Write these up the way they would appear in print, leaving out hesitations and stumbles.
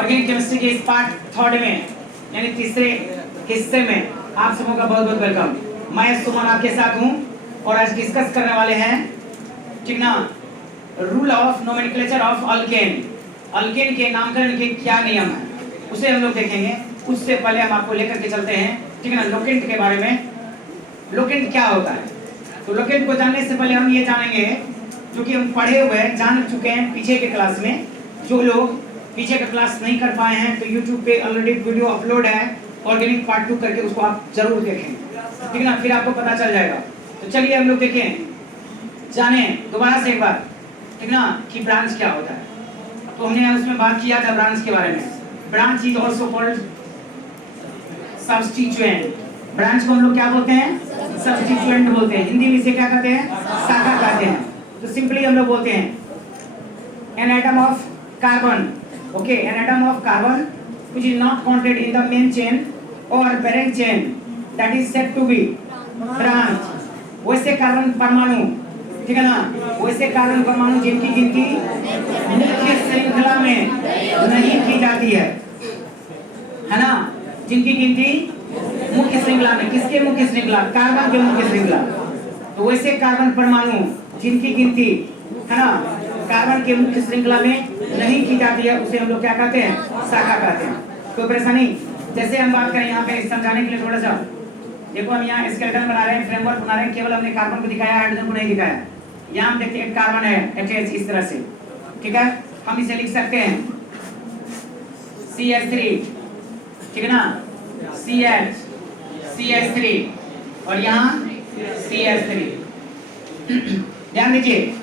Organic chemistry के इस part third में यानी तीसरे हिस्से में आप सबों का बहुत बहुत वेलकम। मैं सुमन आपके साथ हूं और आज डिस्कस करने वाले हैं ठीक ना, rule of nomenclature of alkane. Alkane के नामकरण के क्या नियम है उसे हम लोग देखेंगे। उससे पहले हम आपको लेकर के चलते हैं ठीक है ना, लोकेंट के बारे में। लोकेंट क्या होता है, तो लोकेंट को जानने से पहले हम ये जानेंगे जो कि हम पढ़े हुए जान चुके हैं पीछे के क्लास में। जो लोग पीछे का क्लास नहीं कर पाए हैं तो YouTube पे ऑलरेडी वीडियो अपलोड है, ऑर्गेनिक पार्ट 2 करके उसको आप जरूर देखें ठीक है ना, फिर आपको पता चल जाएगा। तो चलिए हम लोग देखें, जाने दोबारा से एक बार ठीक ना कि ब्रांच क्या होता है। तो हमने उसमें बात किया था ब्रांच के बारे में। Branch is also called substituent. Branch को हम लोग क्या बोलते हैं, सब्स्टिट्यूएंट बोलते हैं। हिंदी में इसे क्या कहते हैं, शाखा कहते हैं। तो सिंपली हम लोग बोलते हैं an atom of carbon, okay, an atom of carbon which is not counted in the main chain or parent chain that is said to be branch। वैसे कार्बन परमाणु ठीक है ना, वैसे कार्बन परमाणु जिनकी गिनती मुख्य श्रृंखला में नहीं की जाती है ना, जिनकी गिनती मुख्य श्रृंखला में, किसके मुख्य श्रृंखला, कार्बन के मुख्य श्रृंखला। तो वैसे कार्बन परमाणु जिनकी गिनती है ना कार्बन के मुख्य श्रृंखला में नहीं की जाती है उसे हम लोग क्या कहते हैं, शाखा कहते हैं। कोई परेशानी? जैसे हम बात करें यहाँ पे समझाने के लिए थोड़ा सा देखो, हम यहाँ स्केलेटन बना रहे हैं, फ्रेमवर्क बना रहे हैं, केवल हमने कार्बन को दिखाया, हाइड्रोजन को नहीं दिखाया। यहाँ हम देखते हैं कार्बन है अटैच इस तरह से ठीक है, हम इसे लिख सकते हैं CH3 ठीक है ना, CH3 और यहाँ CH3। ध्यान दीजिए,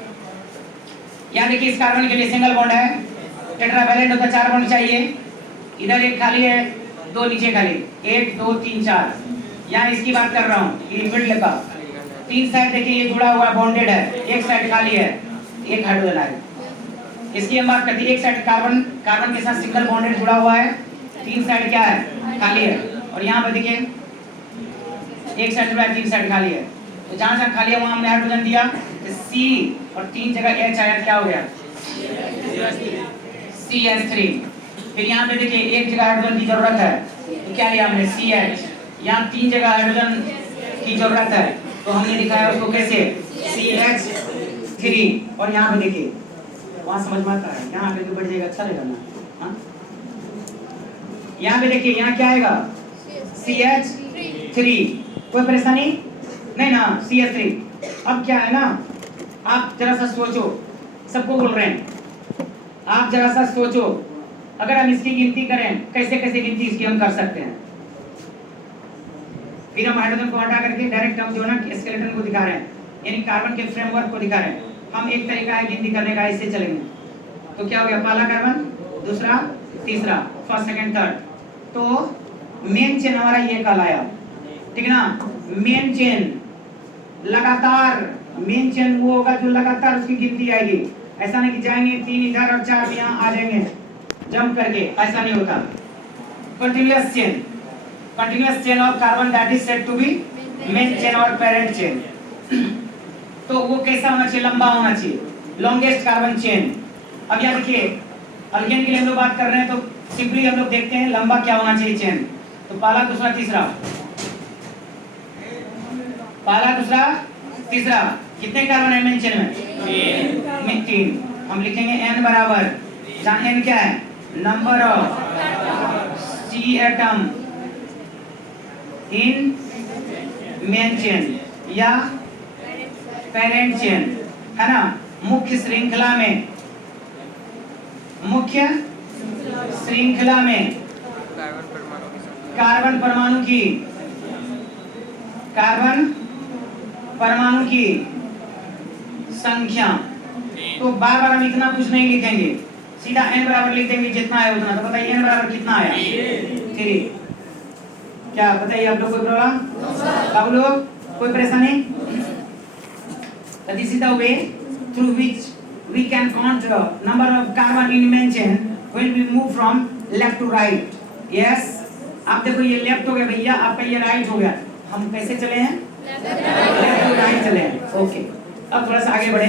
यहाँ देखिए इस कार्बन के लिए सिंगल बॉन्ड है, टेट्रावैलेंट होता 4 बॉन्ड चाहिए। इधर एक खाली है, 2 नीचे खाली, 1 2 3 4। यहाँ इसकी बात कर रहा हूँ, ये मिडल का 3 साइड देखिए ये जुड़ा हुआ है, बॉन्डेड है, एक साइड खाली है, एक हाइड्रोजन है। इसकी हम बात करते हैं, एक साइड कार्बन के साथ सिंगल बॉन्डेड जुड़ा हुआ है, 3 साइड क्या है, खाली है। और यहाँ पर देखिए एक साइड जुड़ा है, 3 साइड खाली है। तो जहाँ जहाँ खाली है वहाँ हमने हाइड्रोजन दिया, तो C और 3 जगह H आया, क्या हो गया, CH3। फिर यहाँ पे देखिए एक जगह हाइड्रोजन की जरूरत है तो क्या लिया हमने, CH। यहाँ 3 जगह हाइड्रोजन की जरूरत है तो हमने दिखाया उसको कैसे, CH3। और यहाँ पे देखिए वहाँ समझ में आता है, यहाँ पे तो बढ़ जाएगा, अच्छा लगेगा ना। हाँ यहाँ पे देखिए यहाँ क्या आएगा, CH3। कोई परेशानी नहीं ना, CH3। अब क्या है ना, आप जरा सा सोचो, सबको बोल रहे हैं, आप जरा सा सोचो, अगर हम इसकी गिनती करें, कैसे कैसे गिनती इसकी हम कर सकते हैं। फिर हम हाइड्रोजन को हटा करके डायरेक्ट हम जो ना स्केलेटन को दिखा रहे हैं, यानी कार्बन के फ्रेमवर्क को दिखा रहे हैं। हम एक तरीका है गिनती करने का, इससे चलेंगे। तो क्या हो गया, पहला कार्बन, दूसरा, तीसरा, फर्स्ट सेकंड थर्ड। तो मेन चेन हमारा ये कहलाया ठीक है ना। मेन चेन लगातार, मेन चेन वो होगा जो लगातार उसकी गिनती आएगी। ऐसा नहीं कि जाएंगे 3 इधर और 4 यहाँ आ जाएंगे जंप करके, ऐसा नहीं होता। Continuous chain of carbon that is said to be main chain और पेरेंट चेन। तो वो कैसा होना चाहिए, लंबा होना चाहिए, लॉन्गेस्ट कार्बन चेन। अब यहाँ देखिए अल्केन के लिए हम लोग बात कर रहे हैं तो सिंपली हम लोग देखते हैं लंबा क्या होना चाहिए चेन। तो पहला दूसरा तीसरा, पहला दूसरा तीसरा, कितने कार्बन है मेन चेन में, 3। हम लिखेंगे n बराबर, जहाँ n क्या है, number of C atom in main chain या पेरेंट चेन है ना, मुख्य श्रृंखला में, मुख्य श्रृंखला में कार्बन परमाणु की संख्या। तो बार बार हम इतना कुछ नहीं लिखेंगे, सीधा n बराबर लिख देंगे, जितना है उतना। तो बताइए n बराबर कितना आया, 3। क्या बताइए आप लोग, कोई प्रॉब्लम आप लोग, कोई परेशानी? This is the way through which we can count number of carbon in main chain when we move from left to right। yes, आप देखो ये लेफ्ट हो गया भैया, आपका ये राइट हो गया। हम कैसे चले हैं, लेफ्ट टू राइट चले हैं। ओके, अब थोड़ा सा आगे बढ़े,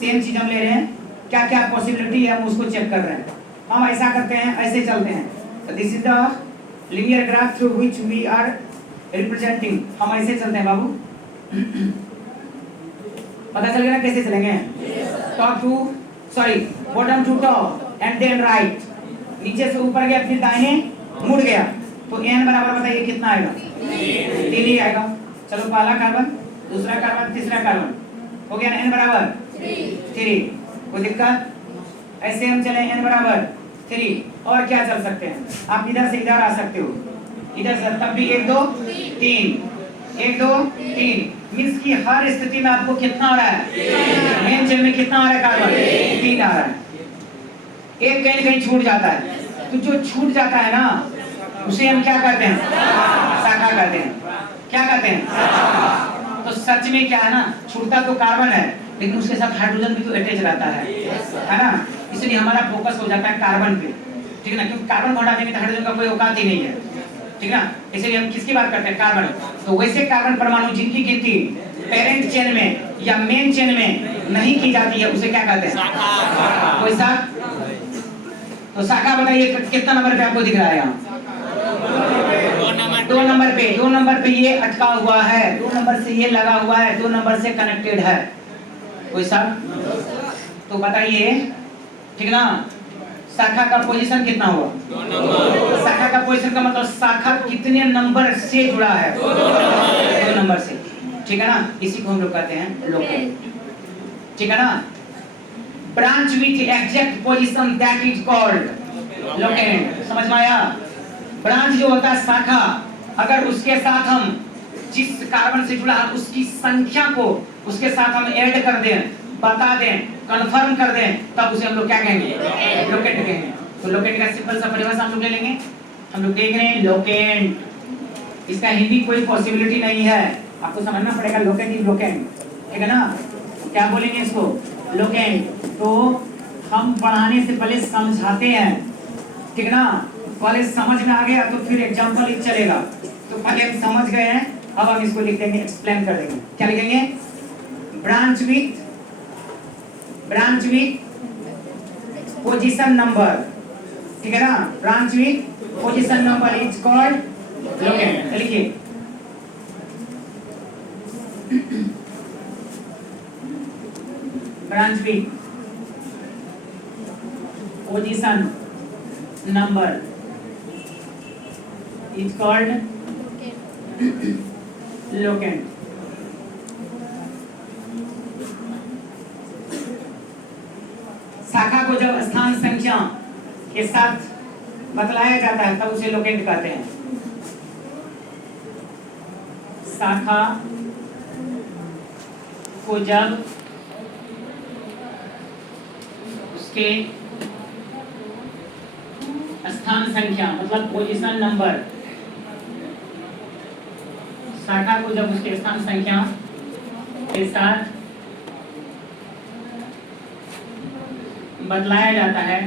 सेम चीज हम ले रहे हैं, क्या क्या पॉसिबिलिटी है हम उसको चेक कर रहे हैं। हम ऐसा करते हैं, ऐसे चलते हैं। This is the linear graph through which we are representing. हम ऐसे चलते हैं बाबू। पता चल गया ना कैसे चलेंगे? Top to sorry bottom to top and then right. नीचे से ऊपर गया फिर दाहिने मुड़ गया, तो n बराबर बताइए कितना आएगा? 3 ही आएगा। चलो पहला कार्बन, दूसरा कार्बन, तीसरा कार्बन, हो गया ना n बराबर 3। कोई दिक्कत? ऐसे हम चले n बराबर 3। और क्या चल सकते हैं? आप इधर से इधर आ सकते हो, इधर से, तब भी 1 2 3 1 2 3 मींस की हर स्थिति में आपको कितना आ रहा है? मेन चेन में कितना आ रहा है कार्बन? 3 आ रहा है। एक कहीं कहीं छूट जाता है, तो जो छूट जाता है ना उसे हम क्या करते हैं? शाखा कहते हैं। क्या कहते हैं? तो सच में क्या है ना, छूटता तो कार्बन है लेकिन उसके साथ हाइड्रोजन भी तो अटैच रहता है ना, इसलिए हमारा फोकस हो जाता है कार्बन पे, ठीक है ना, क्योंकि कार्बन को हटा देंगे तो हाइड्रोजन का कोई औकात ही नहीं है, ठीक है ना, इसलिए हम किसकी बात करते हैं? कार्बन। तो वैसे कार्बन परमाणु जिनकी गिनती पेरेंट चेन में या मेन चेन में नहीं की जाती है उसे क्या कहते हैं? कोई सा? तो शाखा बताइए कितना नंबर पे आपको दिख रहा है? यहाँ 2 नंबर पे। 2 नंबर पे ये अटका हुआ है, 2 नंबर से ये लगा हुआ है, 2 नंबर से कनेक्टेड है। कोई सा? तो बताइए, ठीक ना, शाखा का पोजीशन कितना हुआ? 2 नंबर। शाखा का पोजीशन का मतलब शाखा कितने नंबर से जुड़ा है? 2 नंबर से, ठीक है ना, इसी को हम लोग कहते हैं लोकेट, ठीक है ना। Branch with exact position that is called locate. समझ में आया? ब्रांच जो होता है शाखा, अगर उसके साथ हम जिस कार्बन से जुड़ा है उसकी संख्या को उसके साथ हम ऐड कर दें, बता दें, कंफर्म कर दें, तब उसे हम लोग क्या कहेंगे? लोकेट कहेंगे। तो लोकेट का सिंपल सा परिभाषा हम लोग ले लेंगे। हम लोग देख रहे हैं लोकेट, इसका हिंदी कोई पॉसिबिलिटी नहीं है, आपको समझना पड़ेगा। लोकेट इज लोकेट, ठीक है ना। क्या बोलेंगे इसको? लोकेट। तो हम पढ़ाने से पहले समझाते हैं, ठीक है ना। कॉलेज समझ में आ गया तो फिर एग्जांपल ही चलेगा। तो पहले हम समझ गए हैं, अब हम इसको लिख देंगे, एक्सप्लेन कर देंगे। क्या लिखेंगे? ब्रांच विथ पोजीशन नंबर, ठीक है ना। Branch with position number is called locant. लिखिए branch with position number is called locant। शाखा को जब स्थान संख्या के साथ बतलाया जाता है तब उसे लोकेंट कहते हैं। शाखा को जब उसके स्थान संख्या मतलब पोजीशन नंबर, शाखा को जब उसके स्थान संख्या के साथ बदलाया जाता है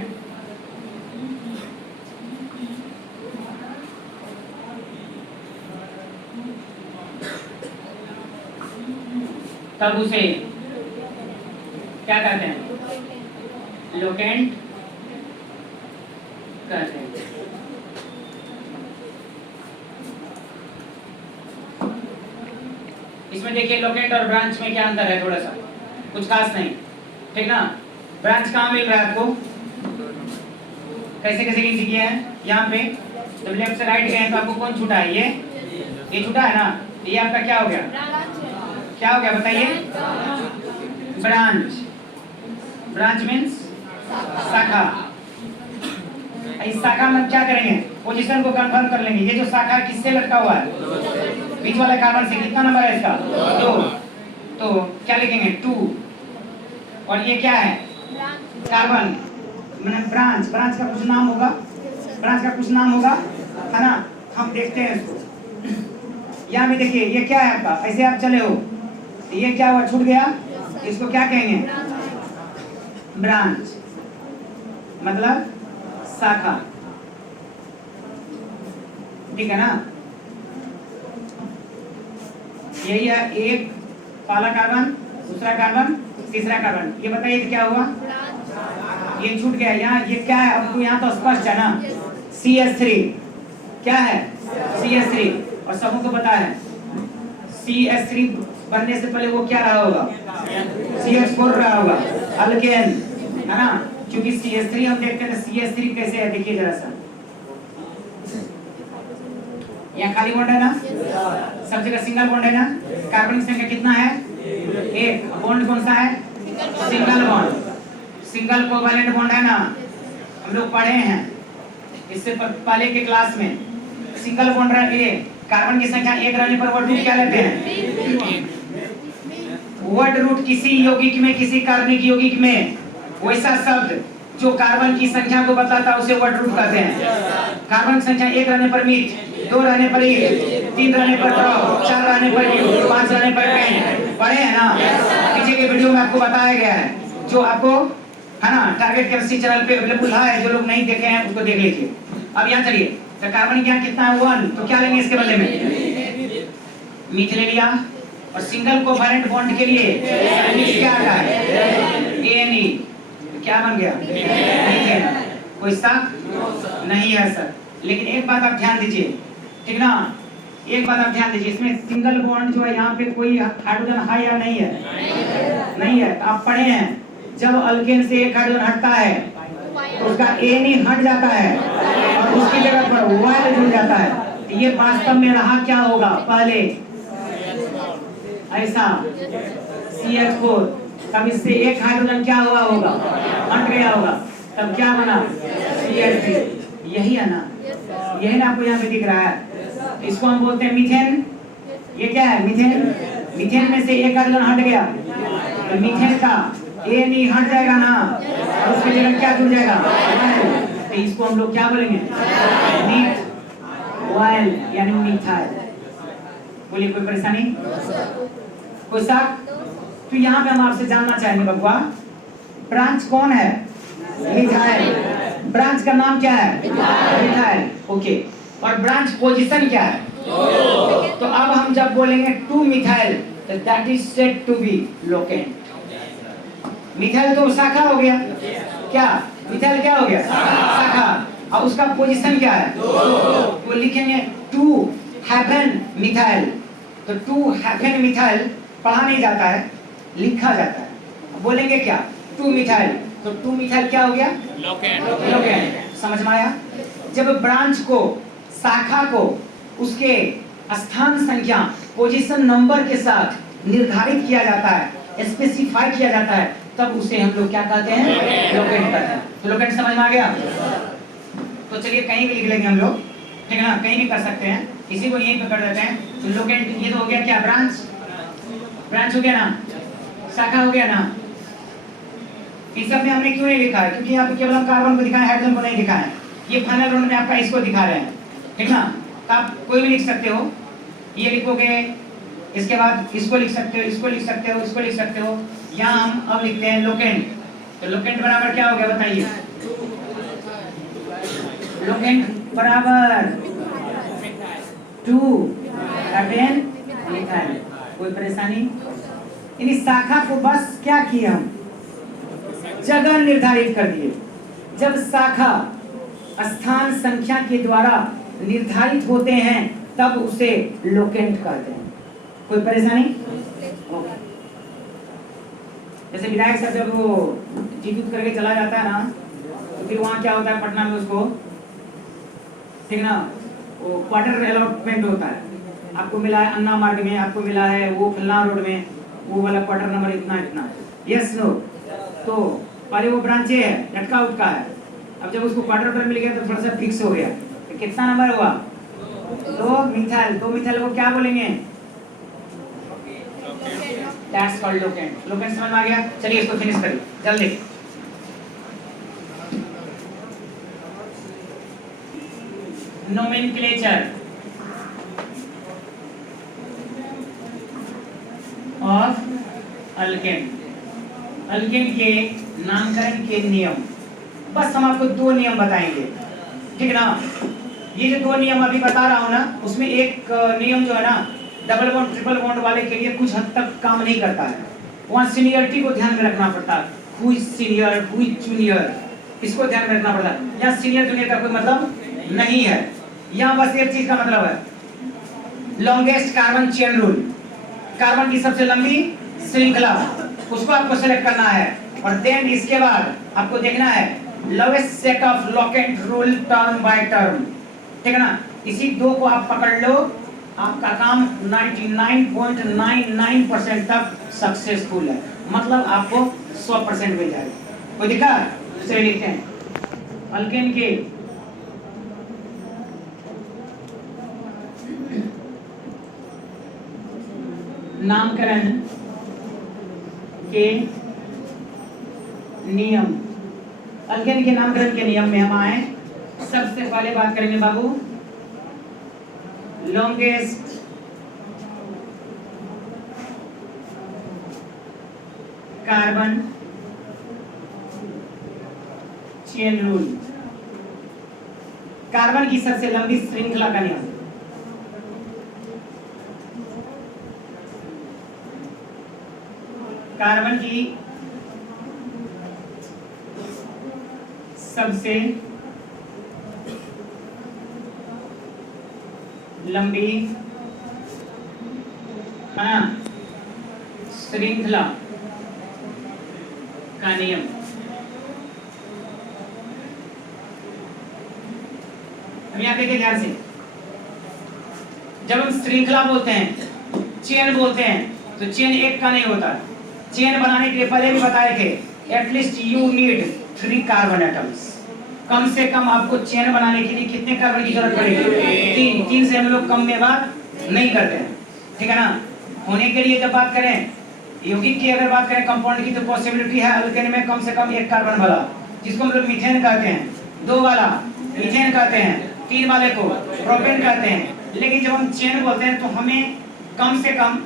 तब उसे क्या कहते हैं? लोकेंट कहते हैं। इसमें देखिए लोकेट और ब्रांच में क्या अंतर है, थोड़ा सा कुछ खास नहीं, ठीक ना। ब्रांच कहाँ मिल रहा है आपको? कैसे कैसे गिनती किया है? यहाँ पे जब लेफ्ट से राइट गए तो आपको कौन छूटा है? ये छूटा है ना, ये आपका क्या हो गया? क्या हो गया बताइए? ब्रांच। ब्रांच मीन्स शाखा। इस शाखा में क्या करेंगे? पोजीशन को कंफर्म कर लेंगे। ये जो शाखा किससे लटका हुआ है? बीच वाले कार्बन से। कितना नंबर है इसका? 2। तो क्या लिखेंगे? 2। और ये क्या है? कार्बन मैंने ब्रांच। ब्रांच का कुछ नाम होगा, ब्रांच का कुछ नाम होगा, है ना। हम देखते हैं इसको। यहाँ भी देखिए ये क्या है आपका? ऐसे आप चले हो, ये क्या हुआ? छूट गया। इसको क्या कहेंगे? ब्रांच मतलब शाखा, ठीक है ना। यही है, एक पहला कार्बन, दूसरा कार्बन, तीसरा कार्बन। ये बताइए क्या हुआ? ये छूट गया यहाँ, ये क्या है अब तो यहाँ तो स्पष्ट है ना, CH3 क्या है, CH3, और सबको पता है CH3 बनने से पहले वो क्या रहा होगा, CH4 रहा होगा, अल्केन है ना, क्योंकि CH3 हम देखते हैं CH3 कैसे है, देखिए जरा सा, यहाँ खाली बॉन्ड है ना, सब जगह सिंगल बॉन्ड है ना, कार्बन की संख्या कितना है, एक, बॉन्ड कौन सा है, single bond, single covalent bond है ना, हम लोग पढ़े हैं इससे पहले के क्लास में, सिंगल बॉन्ड रहे, कार्बन की संख्या एक रहने पर वर्ड रूट क्या लेते हैं, वर्ड रूट किसी यौगिक में, किसी कार्बनिक यौगिक में वैसा शब्द जो कार्बन की संख्या को बताता है उसे वर्ड रूट कहते हैं। कार्बन की संख्या एक रहने पर मीट, दो रहने पर ईट, तीन रहने पर ड्रॉप, चार रहने पर यूट, पांच रहने पर पेन, पढ़े हैं ना, पीछे के वीडियो में आपको बताया गया है, जो आपको है ना टारगेट केमिस्ट्री चैनल पे अवेलेबल है, जो लोग नहीं देखे हैं उसको देख लीजिए। अब यहाँ चलिए, तो कार्बन क्या कितना है 1, तो क्या लेंगे इसके बदले में, मीथ ले लिया, और सिंगल कोवैलेंट बॉन्ड के लिए क्या आता है, ANE, तो क्या बन गया, मीथेन, कोई शक नहीं है सर। लेकिन एक बात आप ध्यान दीजिए, ठीक ना, एक बात आप ध्यान दीजिए, इसमें सिंगल बॉन्ड जो है यहाँ पे कोई हाइड्रोजन है या नहीं है, नहीं है, तो आप पढ़े हैं जब अल्केन से एक हाइड्रोजन हटता है तो उसका ANE हट जाता है और उसकी जगह पर वाइल जुड़ जाता है, तो ये वास्तव में रहा क्या होगा, पहले ऐसा CH4, तब इससे एक हाइड्रोजन क्या हुआ होगा, हट गया होगा, तब क्या बना, CH3, यही है ना, यही ना आपको यहाँ पे दिख रहा है, इसको हम बोलते हैं मीथेन, ये क्या है मीथेन, मीथेन में से एक हाइड्रोजन हट गया तो मीथेन का ANE हट जाएगा ना, और उसकी जगह क्या जुड़ जाएगा, तो इसको हम लोग क्या बोलेंगे, मीथ वाइल यानी मीथाइल। बोलिए कोई परेशानी, कोई शक, तो यहाँ पे हम आपसे जानना चाहेंगे बबुआ, ब्रांच कौन है, मिथाइल, ब्रांच का नाम क्या है, मिथाइल, ओके, और ब्रांच पोजीशन क्या है, तो अब हम जब बोलेंगे 2 मिथाइल तो that is said to be locant. Methyl तो शाखा हो गया, क्या मिथाइल क्या हो गया, शाखा, अब उसका पोजीशन क्या है, तो लिखेंगे 2 हेपेन मिथाइल, तो 2 हेपेन मिथाइल पढ़ा नहीं जाता है, लिखा जाता है, बोलेंगे क्या 2 मिथाइल, तो 2 मिथाइल क्या हो गया, लोकेंट, समझ में आया। जब ब्रांच को, शाखा को उसके स्थान संख्या, पोजीशन नंबर के साथ निर्धारित किया जाता है, स्पेसिफाई किया जाता है, तब उसे हम लोग क्या कहते हैं, लोकेंट कहते हैं। तो लोकेंट समझ में आ गया, तो चलिए कहीं भी लिख लेंगे हम लोग, ठीक है ना, कहीं भी कर सकते हैं, इसी को यहीं पे कर देते हैं, तो लोकेंट ये तो हो गया क्या, ब्रांच, ब्रांच हो गया ना, शाखा हो गया ना। इस सब में हमने क्यों नहीं लिखा है, क्योंकि यहाँ पे केवल हम कार्बन को दिखाएं, हाइड्रोजन को नहीं दिखाएं, ये फाइनल राउंड में आपका इसको दिखा रहे हैं, ठीक ना, तो आप कोई भी लिख सकते हो, ये लिखोगे, इसके बाद इसको लिख सकते हो, इसको लिख सकते हो, इसको लिख सकते हो, यहाँ हम अब लिखते हैं लोकेंट, तो लोकेंट बराबर क्या हो गया बताइए, लोकेंट बराबर 2 हेपेन मिथाइल, कोई परेशानी, यानी शाखा को बस क्या किया हम, जगह निर्धारित कर दिए, जब शाखा स्थान संख्या के द्वारा निर्धारित होते हैं तब उसे लोकेंट कहते हैं, कोई परेशानी। जैसे विधायक सर जब वो जीत करके चला जाता है ना, तो फिर वहाँ क्या होता है पटना में उसको, ठीक ना, वो क्वार्टर अलॉटमेंट होता है, आपको मिला है अन्ना मार्ग में, आपको मिला है वो फलना रोड में, वो वाला क्वार्टर नंबर इतना इतना, यस नो, तो पहले वो ब्रांचे है, लटका उटका है, अब जब उसको क्वार्टर पर मिल गया तो थोड़ा सा फिक्स हो गया, तो कितना नंबर हुआ, 2 मिथाइल, 2 मिथाइल को क्या बोलेंगे, दैट्स कॉल्ड लोकेंट। लोकेंट समझ में आ गया, चलिए इसको फिनिश करिए जल्दी। नोमेनक्लेचर ऑफ अल्केन, अल्केन के नामकरण के नियम, बस हम आपको 2 नियम बताएंगे, ठीक ना, ये जो 2 नियम अभी बता रहा हूं ना, उसमें एक नियम जो है ना डबल बॉन्ड ट्रिपल बॉन्ड वाले के लिए कुछ हद तक काम नहीं करता है, वहाँ सीनियरिटी को ध्यान में रखना पड़ता है, who is senior who is junior, इसको ध्यान में रखना पड़ता है। यहाँ सीनियर जूनियर का कोई मतलब नहीं है। यहाँ बस एक चीज का मतलब है, longest carbon chain rule, carbon की सबसे लंबी श्रृंखला, उसको आपको सेलेक्ट करना है। और देन इसके बाद आपको देखना है lowest set of locant rule term by term, ठीक है ना। इसी दो को आप पकड़ लो, आपका काम 99.99% तक सक्सेसफुल है, मतलब आपको 100% मिल जाएगा। कोई दिक्कत? चलिए लिखते हैं अल्केन के नामकरण के नियम। अल्केन के नामकरण के नियम में हम आए, सबसे पहले बात करेंगे बाबू longest carbon chain rule, carbon की सबसे लंबी श्रृंखला का नियम। कार्बन की सबसे लंबी श्रृंखला का नियम। हम यहाँ देखिए ध्यान से, जब हम श्रृंखला बोलते हैं, चेन बोलते हैं, तो चेन एक का नहीं होता। चेन बनाने के लिए पहले भी बताए थे, at least you need 3 carbon atoms. कम से कम आपको चेन बनाने के लिए कितने कार्बन की जरूरत पड़ेगी? 3 से हम लोग कम में बात नहीं करते हैं, ठीक है ना। होने के लिए जब बात करें यौगिक की, अगर बात करें कंपाउंड की, तो पॉसिबिलिटी है अल्केन में कम से कम 1 कार्बन वाला, जिसको हम लोग मीथेन कहते हैं, 2 वाला मीथेन कहते हैं, 3 वाले को प्रोपेन कहते हैं। लेकिन जब हम चेन बोलते हैं तो हमें कम से कम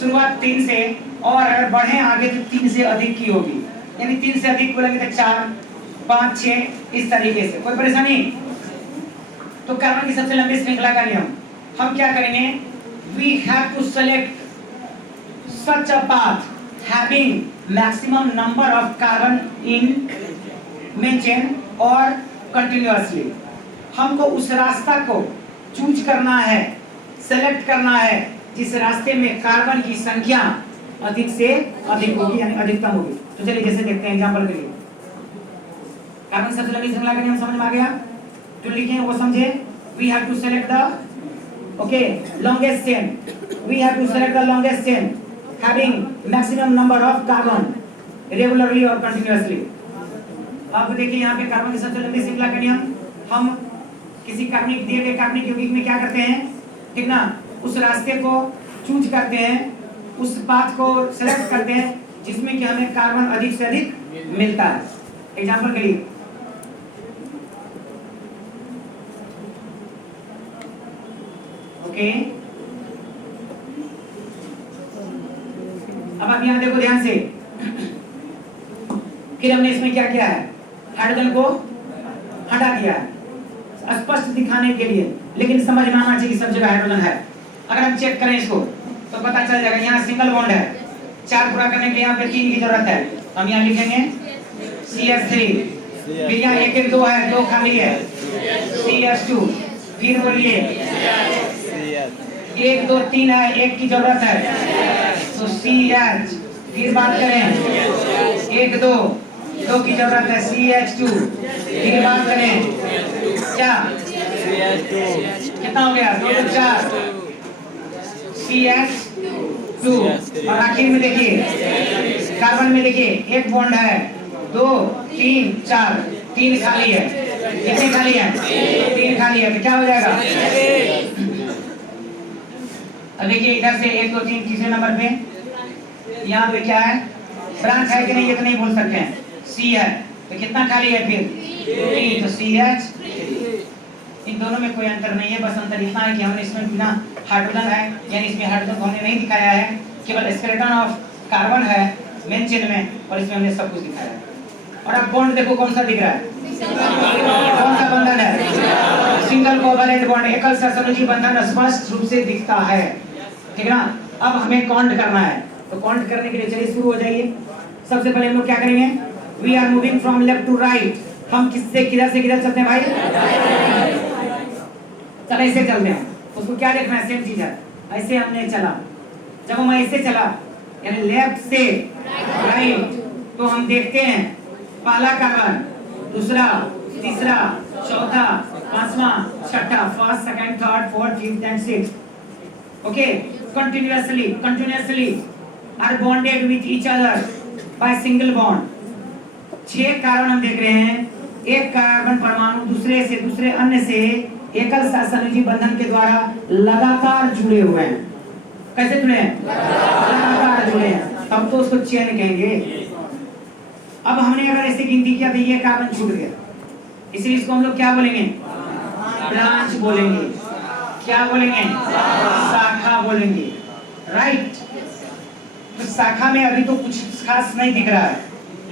शुरुआत 3 से, और अगर बढ़े आगे तो 3 से अधिक की होगी, यानी 3 से अधिक बोलेंगे तो 4, 5, 6 इस तरीके से। कोई परेशानी? तो कार्बन की सबसे लंबी श्रृंखला का नियम हम क्या करेंगे, we have to select such a path having maximum number of carbon in main chain और continuously। हमको उस रास्ता को चूज करना है, सेलेक्ट करना है, जिस रास्ते में कार्बन की संख्या अधिक से अधिक होगी, यानी अधिकतम होगी। तो चलिए जैसे देखते हैं एग्जांपल के लिए, कार्बन सबसे लंबी श्रृंखला का नियम समझ में आ गया? जो लिखे हैं वो समझे। We have to select the longest chain, we have to select the longest chain having maximum number of carbon regularly or continuously। अब देखिए यहाँ पे कार्बन की सबसे लंबी श्रृंखला का नियम, हम किसी कार्बनिक दिए गए कार्बनिक यौगिक में क्या करते हैं, ठीक ना, उस रास्ते को चूज करते हैं, उस पाथ को सेलेक्ट करते हैं जिसमें कि हमें कार्बन अधिक से अधिक मिलता है। एग्जांपल के लिए ओके, अब आप यहाँ देखो ध्यान से, फिर हमने इसमें क्या किया है, हाइड्रोजन को हटा दिया है स्पष्ट दिखाने के लिए, लेकिन समझ में आना चाहिए कि सब जगह हाइड्रोजन है। अगर हम चेक करें इसको तो पता चल जाएगा, यहाँ सिंगल बॉन्ड है, 4 पूरा करने के यहाँ पे 3 की जरूरत है, हम यहाँ लिखेंगे CH3। फिर यहाँ 1 1 2 है, 2 खाली है, CH2। फिर बोलिए 1 2 3 है, 1 की जरूरत है, तो CH। फिर बात करें 1 2 2 की जरूरत है, CH2। फिर बात करें क्या, कितना हो गया, 2 2 4 CH2। और आखिर में देखिए कार्बन में देखिए 1 बॉन्ड है, 2 3 4, 3 खाली है, कितनी खाली है, 3 खाली है, तो क्या हो जाएगा। अब देखिए इधर से 1 2 3 तीसरे नंबर पे यहाँ पे क्या है, ब्रांच है कि नहीं ये तो नहीं बोल सकते हैं, C है, तो कितना खाली है फिर 3, तो CH। इन दोनों में कोई अंतर नहीं है, बस अंतर इतना है कि हमने इसमें बिना हाइड्रोजन है, यानी इसमें हाइड्रोजन को हमने नहीं दिखाया है, केवल स्केलेटन ऑफ कार्बन है मेन चेन में, और इसमें हमने सब कुछ दिखाया है। और अब बॉन्ड देखो कौन सा दिख रहा है, कौन सा बंधन है, सिंगल कोवैलेंट बॉन्ड, एकल सहसंयोजी बंधन स्पष्ट रूप से दिखता है, ठीक है ना। अब हमें काउंट करना है, तो काउंट करने के लिए चलिए शुरू हो जाइए। सबसे पहले हम लोग क्या करेंगे, we are moving from left to right, हम किससे किधर से किधर चलते हैं भाई? चलो ऐसे चलते हैं। उसको क्या देखना है? सेम चीज है। ऐसे हमने चला, जब हम ऐसे चला यानी लेफ्ट से राइट, तो हम देखते हैं पहला कार्बन, दूसरा, तीसरा, चौथा, पांचवा, छठा, first, second, third, fourth, fifth and sixth. Okay, continuously are bonded with each other by single bond। 6 carbon हम देख रहे हैं, एक कार्बन परमाणु दूसरे से, दूसरे अन्य से एकल सहसंयोजी बंधन के द्वारा लगातार जुड़े हुए हैं। कैसे जुड़े हैं? लगातार जुड़े हैं, तब तो उसको चेन कहेंगे। अब हमने अगर ऐसे गिनती किया तो ये कार्बन छूट गया, इसलिए इसको हम लोग क्या बोलेंगे? ब्रांच बोलेंगे। क्या बोलेंगे? शाखा बोलेंगे, राइट। तो शाखा में अभी तो कुछ खास नहीं दिख रहा है,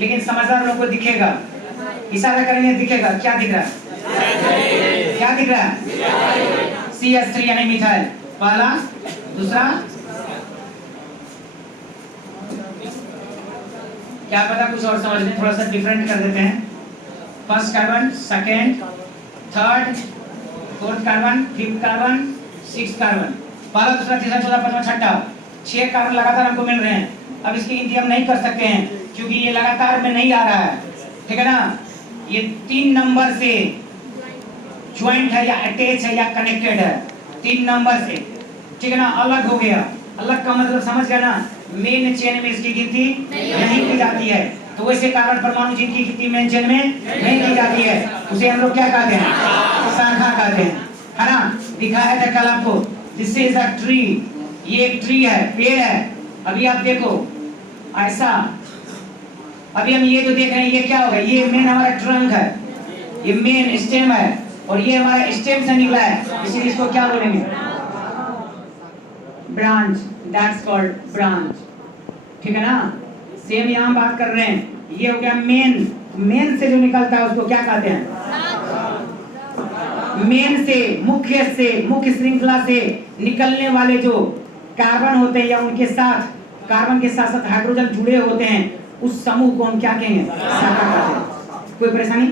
लेकिन समझदार लोगों को दिखेगा। इशारा करेंगे, दिखेगा। क्या दिख रहा है? क्या दिख रहा है? CH3 यानी मिथाइल, पहला, दूसरा, क्या पता कुछ और समझ लें, थोड़ा सा डिफरेंट कर देते हैं। First carbon, second, third, fourth carbon, fifth carbon, sixth carbon, पहला, दूसरा, तीसरा, चौथा, पांचवा, छठा, 6 कार्बन लगातार हमको मिल रहे हैं। अब इसकी गिनती हम नहीं कर सकते हैं क्योंकि ये लगातार में नहीं आ रहा है, ठीक है ना। ये 3 नंबर से ज्वाइंट है या अटैच है या कनेक्टेड है, 3 नंबर से, ठीक है ना। अलग हो गया, अलग का मतलब समझ गया ना। मेन चेन में इसकी गिनती नहीं की जाती है, तो वैसे कार्बन परमाणु जिनकी गिनती मेन चेन में नहीं की जाती है, उसे हम लोग क्या कहते हैं? शाखा कहते हैं, है ना। दिखाया था कल आपको, दिस इज अ ट्री, ये एक ट्री है, पेड़ है। अभी आप देखो ऐसा, अभी हम ये जो देख रहे हैं ये क्या होगा? ये मेन हमारा ट्रंक है, ये मेन स्टेम है, और ये हमारा स्टेम से निकला है, इसलिए इसको क्या बोलेंगे? ब्रांच। दैट्स कॉल्ड ब्रांच, ठीक है ना। सेम यहाँ बात कर रहे हैं, ये हो गया मेन। मेन से जो निकलता है उसको क्या कहते हैं? मेन से, मुख्य श्रृंखला से निकलने वाले जो कार्बन होते हैं या उनके साथ कार्बन के साथ साथ हाइड्रोजन जुड़े होते हैं, उस समूह को हम क्या कहेंगे? शाखा कहते हैं। कोई परेशानी?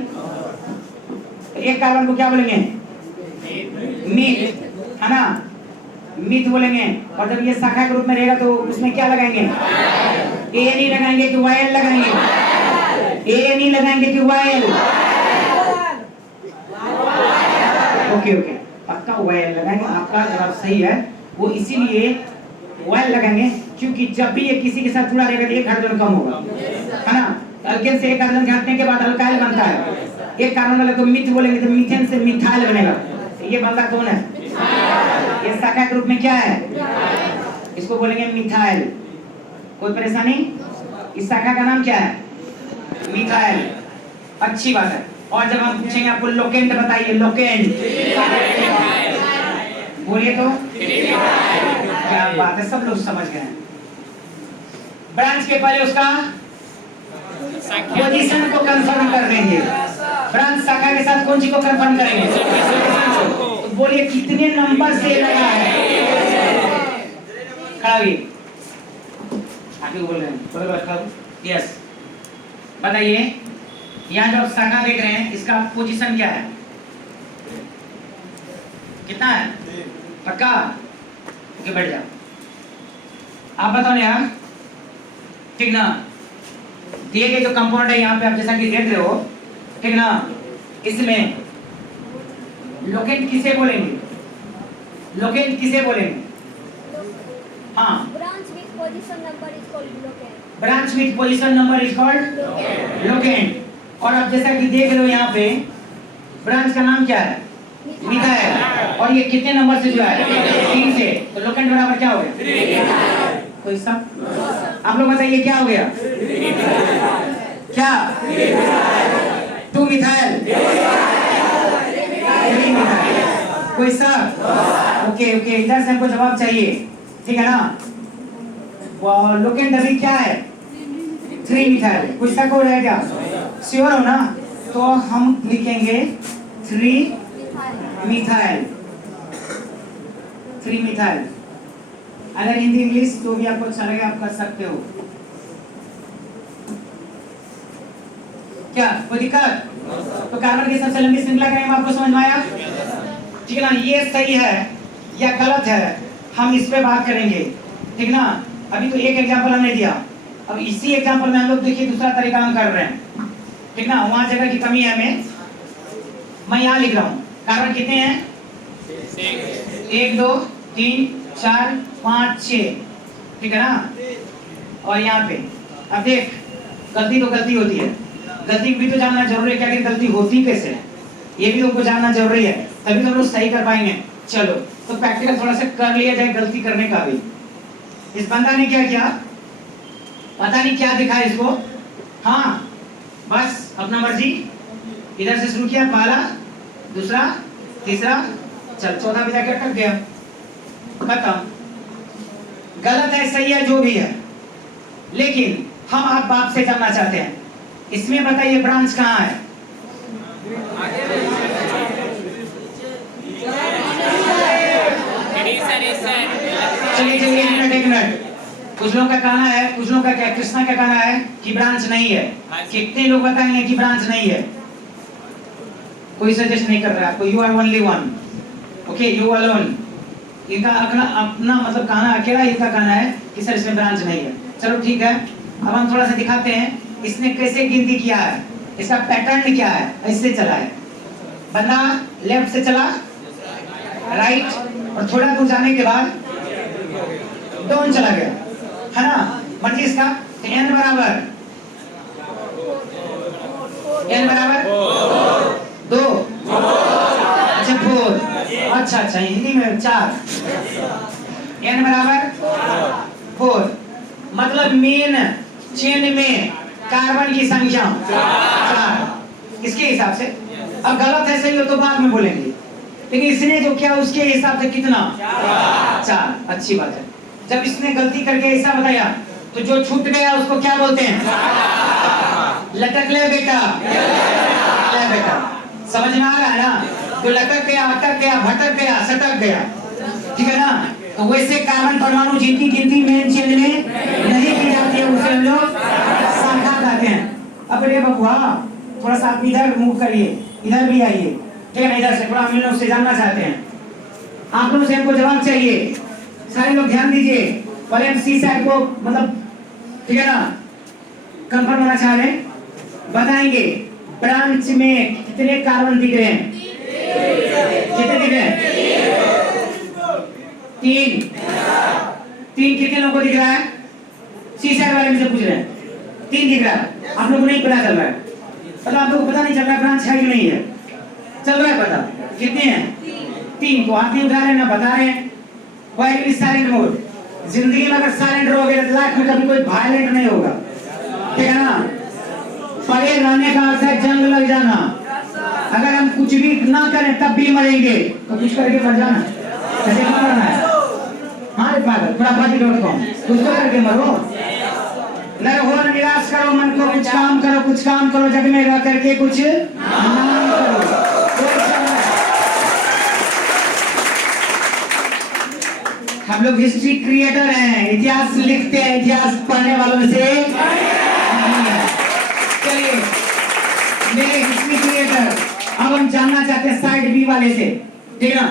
एक कार्बन को क्या बोलेंगे? मीथ, है ना, मीथ बोलेंगे। और जब ये शाखा के रूप में रहेगा तो उसमें क्या लगाएंगे? ए नहीं लगाएंगे कि वायल लगाएंगे? ए नहीं लगाएंगे कि वायल? ओके ओके, पक्का वायल लगाएंगे। आपका जवाब सही है। वो इसीलिए वायल लगाएंगे क्योंकि जब भी ये किसी के साथ जुड़ा रहेगा तो एक हाइड्रोजन कम होगा, है ना। अल्केन से एक हाइड्रोजन घटाने के बाद अल्काइल बनता है। एक कार्बन वाले को मिथ बोलेंगे तो मीथेन से मिथाइल बनेगा। ये बंदा कौन है? ये शाखा के रूप में क्या है? इसको बोलेंगे मिथाइल। कोई परेशानी? इस शाखा का नाम क्या है? मिथाइल। अच्छी बात है। और जब हम पूछेंगे आपको लोकेंट बताइए, लोकेंट बोलिए तो क्या बात है, सब लोग समझ गए हैं। ब्रांच के पहले उसका पोजीशन को कंफर्म कर देंगे। ब्रांच शाखा के साथ कौन सी को कंफर्म करेंगे? तो बोलिए कितने नंबर से लगा है? खड़ा हुई, आगे बोल रहे हैं, बराबर खड़ा। यस, बताइए यहाँ जो आप शाखा देख रहे हैं इसका पोजीशन क्या है? कितना है? पक्का? ओके, बैठ जाओ। आप बताओ ना यार, ठीक ना। दिए गए जो कंपोनेंट है यहाँ पे आप जैसा कि देख रहे हो, ठीक ना, इसमें लोकेंट किसे बोलेंगे? लोकेंट किसे बोलेंगे? हाँ, branch with position number is called locant. Branch with position number is called locant. और आप जैसा कि देख रहे हो यहाँ पे ब्रांच का नाम क्या है? मिथाइल। और ये कितने नंबर से जुड़ा है? 3 से। तो लोकेंट बराबर क्या हो गया? कोई सा? आप लोग बताइए क्या हो गया? क्या? 2 मिथाइल, 3 मिथाइल। कोई सा? ओके ओके, इधर से हमको जवाब चाहिए, ठीक है ना। लोकेंट अभी क्या है? 3 मिथाइल। कुछ तक हो रहेगा? श्योर हो ना? तो हम लिखेंगे 3 मिथाइल। 3 मिथाइल। अगर हिंदी इंग्लिश तो भी आपको अच्छा लगे आप कर सकते हो। क्या कोई दिक्कत? तो कार्बन की सबसे लंबी श्रृंखला का नियम आपको समझ में आया? ठीक है ना? ये सही है या गलत है हम इस पे बात करेंगे, ठीक ना? अभी तो एक एग्जांपल हमने दिया, अब इसी एग्जांपल में हम लोग देखिए दूसरा तरीका हम कर रहे हैं, ठीक ना? वहां जगह की कमी है हमें, मैं यहाँ लिख रहा हूँ कार्बन कितने हैं? 1 2 3 4 5 6, ठीक है ना? और यहाँ पे अब देख, गलती तो गलती होती है, गलती भी तो जानना जरूरी है क्या कि गलती होती कैसे है, ये भी तुमको जानना जरूरी है, तभी तो हम लोग सही कर पाएंगे। चलो तो प्रैक्टिकल थोड़ा सा कर लिया जाए गलती करने का भी। इस बंदा ने क्या किया, पता नहीं क्या दिखा इसको, हाँ बस अपना मर्जी, इधर से शुरू किया, पहला दूसरा तीसरा, चल चौथा भी जाके अटक गया, खत्म। गलत है सही है जो भी है, लेकिन हम आप से जानना चाहते हैं, इसमें बताइए ब्रांच कहाँ है? चलिए एक मिनट, कुछ लोगों का कहना है, कुछ लोगों का क्या, कृष्णा का कहना है कि ब्रांच नहीं है। कितने लोग बताएंगे कि ब्रांच नहीं है? कोई सजेस्ट नहीं कर रहा है आपको, you are only one, okay you alone. इनका अपना मतलब कहना अकेला इनका कहना है कि सर इसमें ब्रांच नहीं है। चलो ठीक है, अब हम थोड़ा सा दिखाते हैं इसने कैसे गिनती किया है, इसका पैटर्न क्या है। ऐसे चला है बंदा, लेफ्ट से चला राइट, और थोड़ा दूर जाने के बाद डाउन चला गया, है ना? मर्जी इसका। तो n बराबर 2, अच्छा 4, अच्छा हिंदी में 4, n बराबर 4, मतलब मेन चेन में कार्बन की संख्या 4 इसके हिसाब से। अब गलत है सही हो तो बाद में बोलेंगे, लेकिन इसने जो किया उसके हिसाब से कितना? 4, अच्छी बात है। जब इसने गलती करके ऐसा बताया तो जो छूट गया उसको क्या बोलते हैं? लटक ले बेटा, ले बेटा, समझ में आ रहा है ना? जो लटक गया, अटक गया, भटक गया, सटक गया, ठीक है ना? तो वैसे कार्बन परमाणु जिनकी गिनती मेन चेन में नहीं की जाती है उसे हम लोग शाखा कहते हैं। अब रे बबुआ थोड़ा सा आप इधर मूव करिए, इधर भी आइए, ठीक है ना? इधर से थोड़ा हम लोग से जानना चाहते हैं, आप लोगों से हमको जवाब चाहिए, सारे लोग ध्यान दीजिए। पहले हम सी साइड को मतलब, ठीक है ना, कंफर्म होना चाह रहे हैं, बताएंगे ब्रांच में कितने कार्बन दिख रहे हैं? कितने दिख रहे हैं? 3 कितने लोगों को दिख रहा है? सी साइड वाले में से पूछ रहे हैं, 3 दिख रहा है, आप लोगों को नहीं पता चल रहा है, मतलब आप लोगों को पता नहीं चल रहा है ब्रांच है कि नहीं है? चल रहा है पता, कितने हैं? 3 को हाथ नहीं उठा रहे ना बता रहे हैं। वाई साइलेंट मोड, जिंदगी में अगर साइलेंट रहोगे तो लाइफ में कभी कोई वायलेंट नहीं होगा, ठीक है ना? पड़े रहने का अर्थ है जंग लग जाना, अगर हम कुछ भी ना करें तब भी मरेंगे, तो कुछ करके मर जाना, कैसे मरना है? हाँ पागल, थोड़ा बाजी.com, कुछ तो करके मरो, न हो न निराश करो मन को, कुछ काम करो जग में रह करके कुछ नाम करो। हम लोग हिस्ट्री क्रिएटर हैं, इतिहास लिखते हैं, इतिहास पढ़ने वालों से नहीं है। चलिए मेरे हिस्ट्री क्रिएटर, अब हम जानना चाहते हैं साइड बी वाले से, ठीक है ना?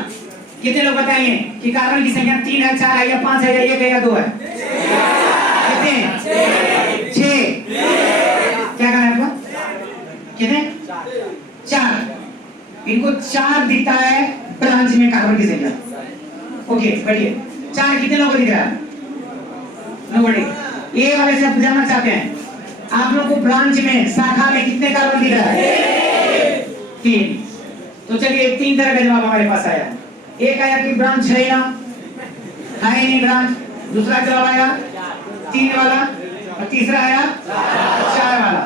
कितने लोग बताइए कि कार्बन की संख्या 3 है, 4 है या 5 है या 1 है या 2 है? कितने? 6। क्या कहा है आपका? कितने? 4। इनको 4 दिखता है ब्रांच में कार्बन की संख्या। ओके बढ़िए, 4 कितने लोगों को दिख रहा है? नोबडी। ए वाले से आप जानना चाहते हैं आप लोगों को ब्रांच में शाखा में कितने कार्बन दिख रहा है? 3। तो चलिए 3 तरह का जवाब हमारे पास आया। एक आया कि ब्रांच है ना, है नहीं ब्रांच, दूसरा जवाब आया 3 वाला, और तीसरा आया 4 वाला।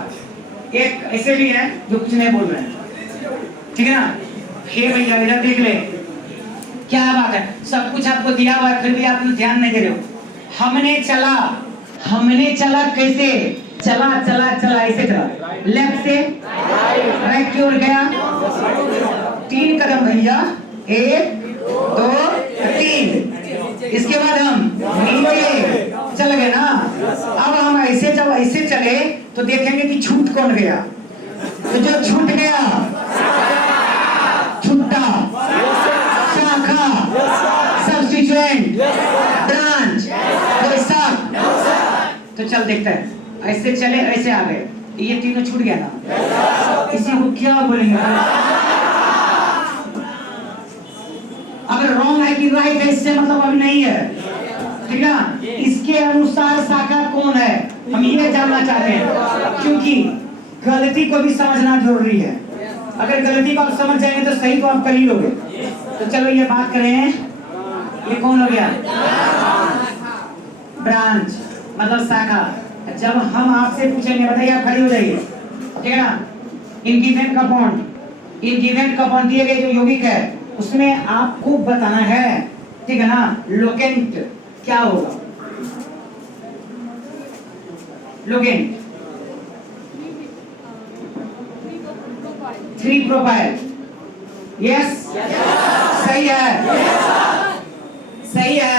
एक ऐसे भी है जो कुछ नहीं बोल रहे हैं, ठीक है ना? हे भैया इधर देख ले, क्या बात है, सब कुछ आपको दिया हुआ है फिर भी आप ध्यान नहीं दे रहे हो। हमने चला कैसे? चला ऐसे चला, लेफ्ट से राइट की ओर गया, 3 कदम भैया, 1 2 3, इसके बाद हम नीचे चल गए ना। अब हम ऐसे जब ऐसे चले तो देखेंगे कि छूट कौन गया? तो जो छूट गया छुट्टा, शाखा, सब्स्टिट्यूएंट, ब्रांच, कोई सब। तो चल देखते हैं, ऐसे चले ऐसे आ गए, ये तीनों छूट गया ना, इसी को क्या बोलेंगे? अगर रॉन्ग है कि राइट है इससे मतलब अभी नहीं है, ठीक है ना? इसके अनुसार शाखा कौन है हम ये जानना चाहते हैं, क्योंकि गलती को भी समझना जरूरी है। अगर गलती को आप समझ जाएंगे तो सही को आप कर ही लोगे। तो चलो ये बात करें, ये कौन हो गया? ब्रांच मतलब शाखा। जब हम आपसे पूछेंगे, बताइए, आप खड़ी हो जाइए, ठीक है ना? इन गिवन कंपाउंड दिए गए जो यौगिक है उसमें आपको बताना है, ठीक है ना? लोकेंट क्या होगा? Locant 3 propyl. यस, सही है, सही है,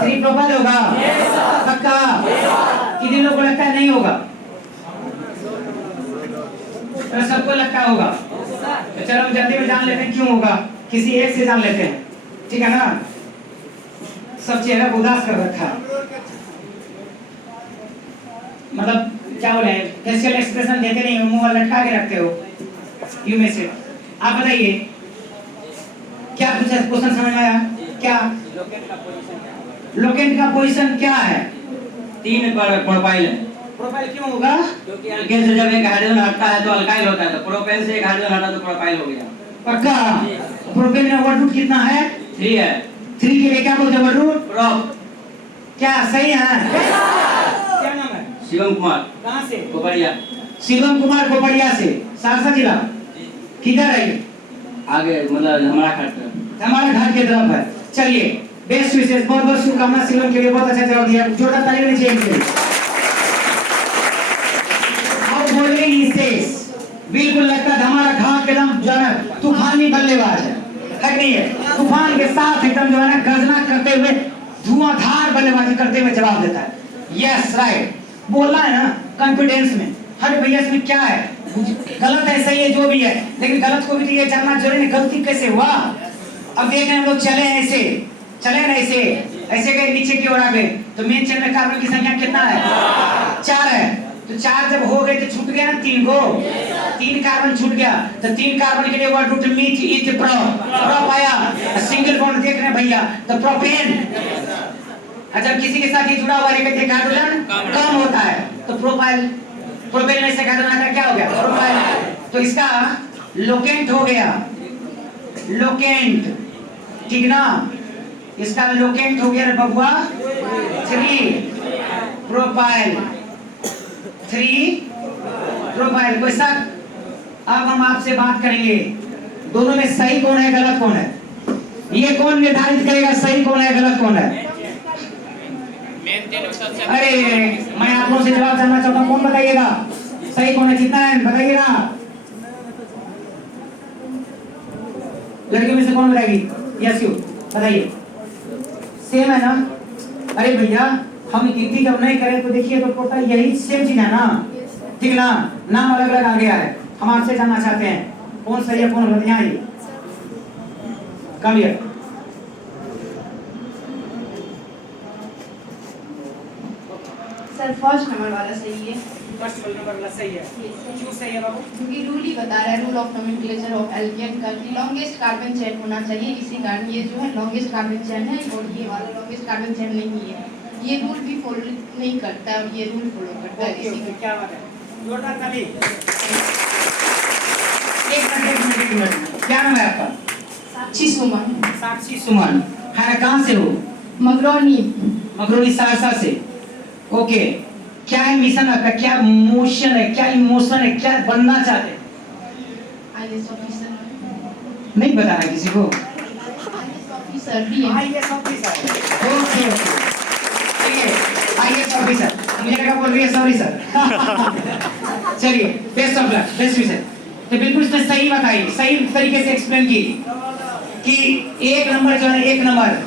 3 प्रोपाइल होगा, पक्का? कितने लोगों को लगता है नहीं होगा? तो सबको लगता होगा। तो चलो हम जल्दी में जान लेते हैं क्यों होगा, किसी एक से जान लेते हैं, ठीक है ना? सब चेहरा उदास कर रखा है, मतलब क्या बोले, फेशियल एक्सप्रेशन देते नहीं हो, मुंह लटका के रखते हो यू में से। आप बताइए क्या पूछा, क्वेश्चन समझ में आया क्या? लोकेंट का पोजीशन क्या है? 3 प्रोपाइल है। प्रोपाइल क्यों होगा? क्योंकि अल्केन से जब एक हाइड्रोजन हटता है तो अल्काइल होता है, तो प्रोपेन से एक हाइड्रोजन हटा तो प्रोपाइल हो गया। पक्का? प्रोपेन में वर्ड रूट कितना है? 3 है। 3 के लिए क्या बोलते हैं वर्ड रूट? प्रोप। क्या सही है? क्या नाम है? शिवम कुमार। कहाँ से? कोपरिया। शिवम कुमार कोपरिया से, सहरसा जिला। किधर है ये? आगे मतलब हमारा खर्च, हमारा घर के तरफ है। चलिए, बेस्ट विशेष, बहुत बहुत शुभकामना शिवम के लिए, बहुत अच्छा जवाब दिया, जोरदार ताली होनी चाहिए। अब बोलेंगे विशेष, बिल्कुल लगता है हमारा घाट एकदम जो है तूफानी बल्लेबाज है नहीं है? तूफान के साथ एकदम जो है ना गर्जना करते हुए, धुआंधार बल्लेबाजी करते हुए जवाब देता है। यस राइट, बोलना है ना कॉन्फिडेंस में। हर भैया इसमें क्या है, गलत है सही है जो भी है, लेकिन गलत को भी तो ये जानना जरूरी है गलती कैसे हुआ। अब देख रहे हैं हम लोग चले ऐसे, चले ना ऐसे, ऐसे गए नीचे की ओर आ गए, तो मेन चेन में कार्बन की संख्या कितना है? 4 है। तो 4 जब हो गए तो छूट गया ना 3 को, 3 कार्बन छूट गया, तो 3 कार्बन के लिए वर्ड रूट मीथ ईथ प्रो आया, सिंगल बॉन्ड देख रहे हैं भैया, तो प्रोपेन। जब किसी के साथ ये जुड़ा हुआ रहेगा तो हाइड्रोजन कम होता है, तो प्रोपाइल, प्रोपेन में से हाइड्रोजन आता क्या हो गया? प्रोपाइल। तो इसका लोकेंट हो गया, लोकेंट, ठीक ना? इसका लोकेंट हो गया बबुआ 3 प्रोपाइल, 3 प्रोपाइल। कोई शक? अब हम आपसे बात करेंगे, दोनों में सही कौन है गलत कौन है? ये कौन निर्धारित करेगा सही कौन है गलत कौन है? अरे मैं आप लोगों से जवाब जानना चाहता हूँ, कौन बताइएगा सही कौन है? कितना है बताइएगा, लड़की में से कौन बताएगी? यस यू बताइए, सेम है ना? अरे भैया हम गिनती जब नहीं करें तो देखिए तो टोटल यही सेम चीज है ना, ठीक ना? नाम अलग अलग आ गया है। हम आपसे जानना चाहते हैं कौन सही है कौन गलत। यहाँ आइए, come here. Sir first number वाला सही है। फर्स्ट नंबर वाला सही है। क्यों सही है बाबू? क्योंकि रूल ही बता रहा है, rule of nomenclature of alkene का कि लॉन्गेस्ट कार्बन चेन होना चाहिए, इसी कारण ये जो है लॉन्गेस्ट कार्बन चेन है और ये वाला लॉन्गेस्ट कार्बन चेन नहीं है। ये रूल भी फॉलो नहीं करता है और ये रूल फॉलो करता है। ओके ओके, क्या बात है, जोरदार ताली। एक मिनट, क्या नाम है आपका? साक्षी सुमन। साक्षी सुमन, है ना? कहाँ से हो? मगरौनी। मगरौनी सहरसा से। ओके, क्या है मिशन आपका, क्या मोशन है, क्या इमोशन है, क्या बनना चाहते हैं? IAS officer. नहीं बताना किसी को। आईएएस ऑफिसर भी है। आईएएस ऑफिसर, ओके ओके, चलिए आईएएस ऑफिसर, मुझे लगा बोल रही है सॉरी सर। चलिए बेस्ट ऑफ लक, बेस्ट विशेष। तो बिल्कुल इसने सही बताई, सही तरीके से एक्सप्लेन की कि 1 नंबर जो है 1 नंबर,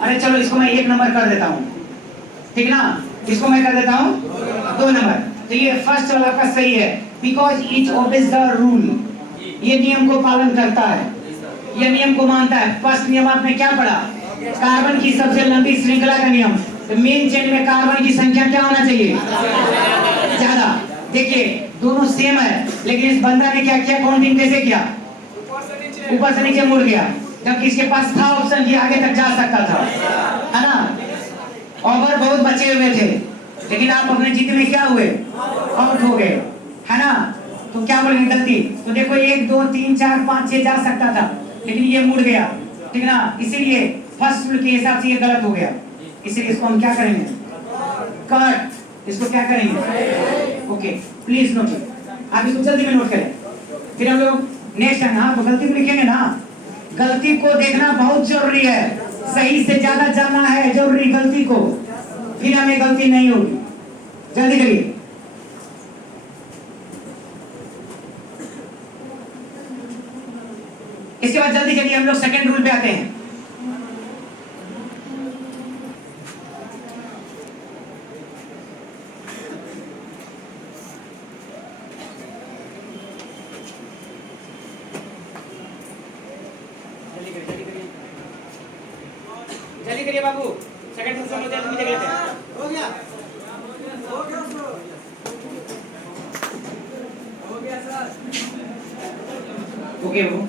अरे चलो इसको मैं 1 नंबर कर देता हूँ, ठीक ना? इसको मैं कर देता हूँ 2 नंबर। तो ये फर्स्ट वाला आपका सही है, because each obeys the rule, ये नियम को पालन करता है, ये नियम को मानता है। फर्स्ट नियम आपने क्या पढ़ा? कार्बन की सबसे लंबी श्रृंखला का नियम। तो मेन चेन में कार्बन की संख्या क्या होना चाहिए? ज्यादा। देखिए दोनों सेम है, लेकिन इस बंदा ने क्या किया? काउंटिंग कैसे किया? ऊपर से नीचे मुड़ गया, जबकि इसके पास था ऑप्शन कि आगे तक जा सकता था, है ना? ओवर बहुत बचे हुए थे, लेकिन आप अपने जीत में क्या हुए? आउट हो गए, है ना? तो क्या बोलेंगे? गलती। तो देखो 1 2 3 4 5 6 जा सकता था, लेकिन ये मुड़ गया, ठीक ना? इसीलिए फर्स्ट रूल के हिसाब से ये गलत हो गया, इसीलिए इसको हम क्या करेंगे? कट। इसको क्या करेंगे? Okay, please note it. आप इसको जल्दी में नोट करें, फिर हम लोग नेक्स्ट टाइम। हाँ, तो गलती को लिखेंगे ना। गलती को देखना बहुत जरूरी है, सही से ज्यादा जानना है जरूरी गलती को, फिर हमें गलती नहीं होगी। जल्दी करिए। इसके बाद जल्दी चलिए हम लोग सेकंड रूल पे आते हैं। जल्दी करिए बाबू, सेकंड रूल समझ जल्दी मुझे कहते हैं। हो गया सर। ओके बाबू,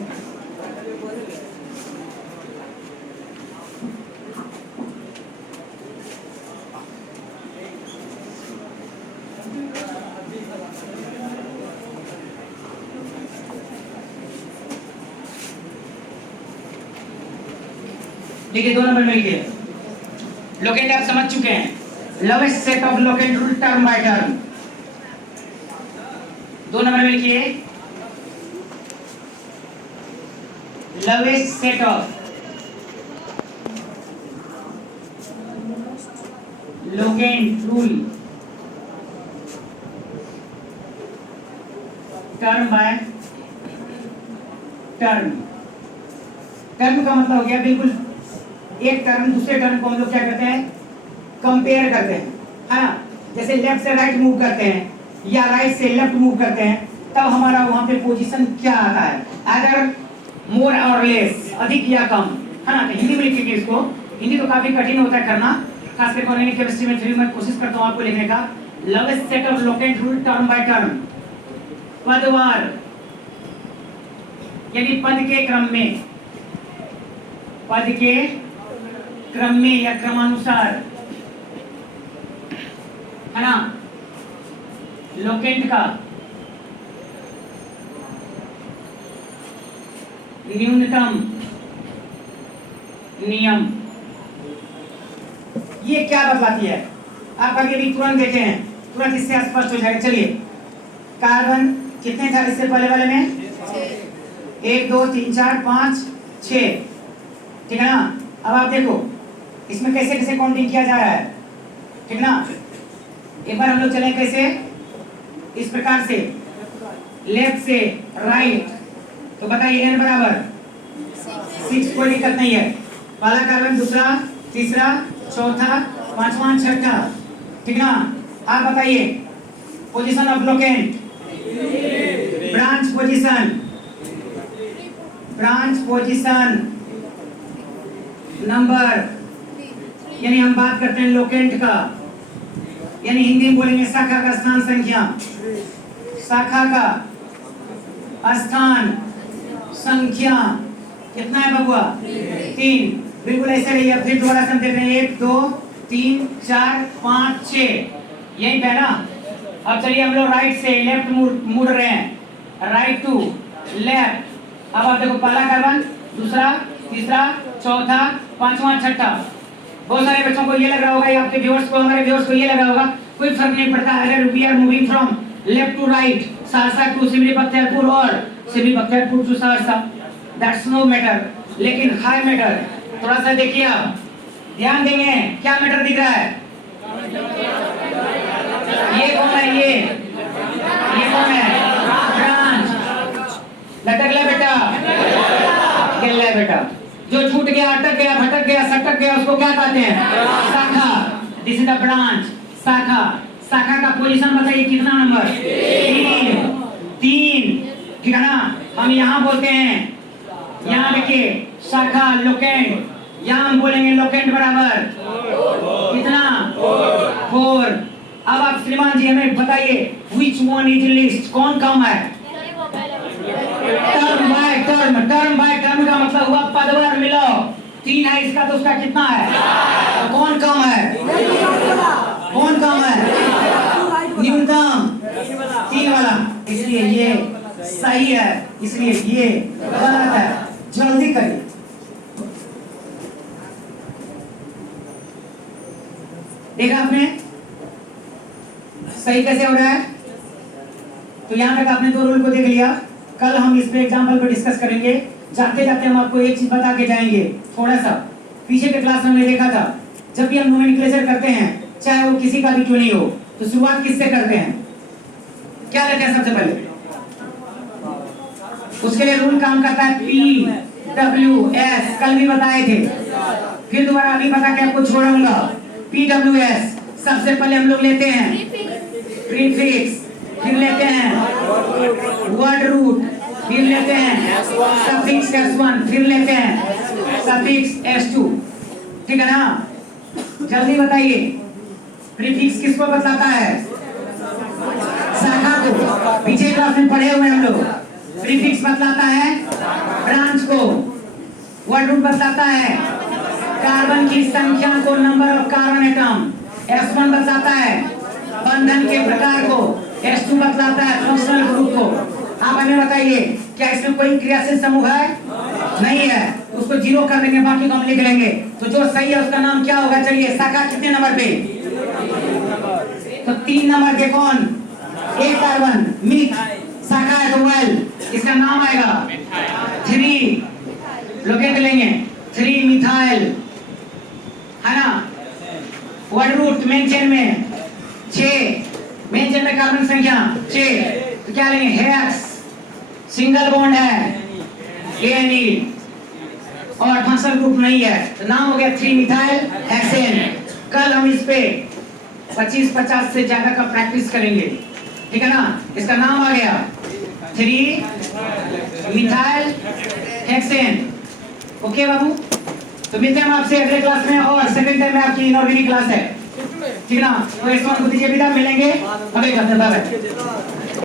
देखिए 2 नंबर में लिखिए। लोकेंट आप समझ चुके हैं, lowest set of locant rule term by term. 2 number में लिखिए, lowest set of locant rule term by term. Term का मतलब हो गया बिल्कुल एक टर्म दूसरे टर्म को हम लोग क्या करते हैं? कंपेयर करते हैं, है ना? जैसे लेफ्ट से राइट मूव करते हैं या राइट से लेफ्ट मूव करते हैं, तब हमारा वहां पे पोजीशन क्या आता है? अगर मोर और लेस, अधिक या कम, है ना? तो हिंदी में लिखेंगे इसको। हिंदी तो काफी कठिन होता है करना, खासकर ऑर्गेनिक केमिस्ट्री में। फिर मैं कोशिश करता हूँ आपको लिखने का। Lowest set of locant rule term by term, पदवार यानी पद के क्रम में, पद के क्रम में या क्रमानुसार, है ना? लोकेंट का न्यूनतम नियम। ये क्या बतलाती है? आप अभी अभी तुरंत देखे हैं, तुरंत इससे स्पष्ट हो जाएगा। चलिए, कार्बन कितने था इससे पहले वाले में? 1 2 3 4 5 6, ठीक है ना? अब आप देखो इसमें कैसे कैसे काउंटिंग किया जा रहा है, ठीक ना? एक बार हम लोग चले कैसे? इस प्रकार से लेफ्ट से राइट। तो बताइए n बराबर 6, कोई दिक्कत नहीं है। पहला कार्बन, दूसरा, तीसरा, चौथा, पांचवा, छठा, ठीक ना? आप बताइए position of locant, branch position, branch position number, यानी हम बात करते हैं लोकेंट का, यानी हिंदी में बोलेंगे शाखा का स्थान संख्या। शाखा का स्थान संख्या कितना है बबुआ? 3। बिल्कुल ऐसे रहिए। फिर दोबारा समझते हैं 1 2 3 4 5 6, यही पे ना? अब चलिए हम लोग राइट से लेफ्ट मुड़ रहे हैं, राइट टू लेफ्ट। अब आप देखो पहला कार्बन, दूसरा, तीसरा, चौथा, पांचवा, छठा। बहुत सारे बच्चों को ये लग रहा होगा, या आपके व्यूअर्स को, हमारे व्यूअर्स को ये लग रहा होगा कोई फर्क नहीं पड़ता अगर we are moving from left to right, Saharsa to Simri Bakhtiyarpur और Simri Bakhtiyarpur to Saharsa, that's no matter. लेकिन हाई मैटर, थोड़ा सा देखिए आप, ध्यान देंगे क्या मैटर दिख रहा है? ये कौन है? ये कौन है? ब्रांच। लटक ले बेटा, गिर ले बेटा। जो छूट गया, अटक गया, भटक गया, सटक गया, उसको क्या कहते हैं? शाखा। दिस इज द ब्रांच, शाखा। शाखा का पोजीशन बताइए कितना नंबर? 3। 3, ठीक है ना। हम यहाँ बोलते हैं, यहाँ देखिए शाखा लोकेंट, यहाँ हम बोलेंगे लोकेंट बराबर कितना 4। अब आप श्रीमान जी हमें बताइए which one is least, कौन कम है? टर्म बाय टर्म का मतलब हुआ पदवर मिलो, 3 है इसका तो उसका कितना है? तो कौन कम है? कौन कम है? न्यूनतम 3 वाला, इसलिए ये सही है, इसलिए ये गलत है। जल्दी करिए। देखा आपने सही कैसे हो रहा है? तो यहां तक आपने 2 रूल को देख लिया। कल हम इस पे एग्जांपल पे डिस्कस करेंगे। जाते जाते हम आपको एक चीज बता के जाएंगे। थोड़ा सा पीछे के क्लास में हमने देखा था, जब भी हम नोमेनक्लेचर करते हैं, चाहे वो किसी का भी क्यों नहीं हो, तो शुरुआत किससे करते हैं? क्या लेते हैं सबसे पहले? उसके लिए रूल काम करता है PWS, कल भी बताए थे, फिर दोबारा अभी बता के आपको छोड़ूंगा। PWS सबसे पहले हम लोग लेते हैं प्रीफिक्स, फिर लेते हैं वर्ड रूट, फिर लेते हैं सफिक्स S1, फिर लेते हैं सफिक्स S2, ठीक है ना। जल्दी बताइए, प्रीफिक्स किसको बताता है? शाखा को। पीछे क्लास में पढ़े हुए हम लोग। प्रीफिक्स बतलाता है ब्रांच को, वर्ड रूट बतलाता है कार्बन की संख्या को, number of carbon atom, S1 बतलाता है बंधन के प्रकार को, S2 बतलाता है फंक्शनल ग्रुप को। आप हमें बताइए क्या इसमें कोई क्रियाशील समूह है? नहीं है, उसको 0 कर देंगे, बाकी को हम लिख लेंगे। तो जो सही है उसका नाम क्या होगा? चलिए, शाखा कितने नंबर पे? तो 3 नंबर के कौन? एक कार्बन मिथ, शाखा है तो वेल, इसका नाम आएगा 3, लोकेट लेंगे 3 मिथाइल, है ना। वर्ड रूट मेन चेन में 6, मेन चेन में कार्बन संख्या 6, तो क्या लेंगे? हेक्स, सिंगल बॉन्ड है ANE और फंक्शनल ग्रुप नहीं है, तो नाम हो गया 3 मिथाइल हेक्सेन। कल हम इस पे 25-50 से ज्यादा का प्रैक्टिस करेंगे, ठीक है ना। इसका नाम आ गया 3 मिथाइल हेक्सेन। ओके बाबू, तो मिलते हैं हम आपसे अगले क्लास में, और सेकंड टाइम में आपकी इनऑर्गेनिक क्लास है, ठीक है ना। तो इस वक्त को दीजिए विदा, मिलेंगे अगले क्लास में। Bye bye.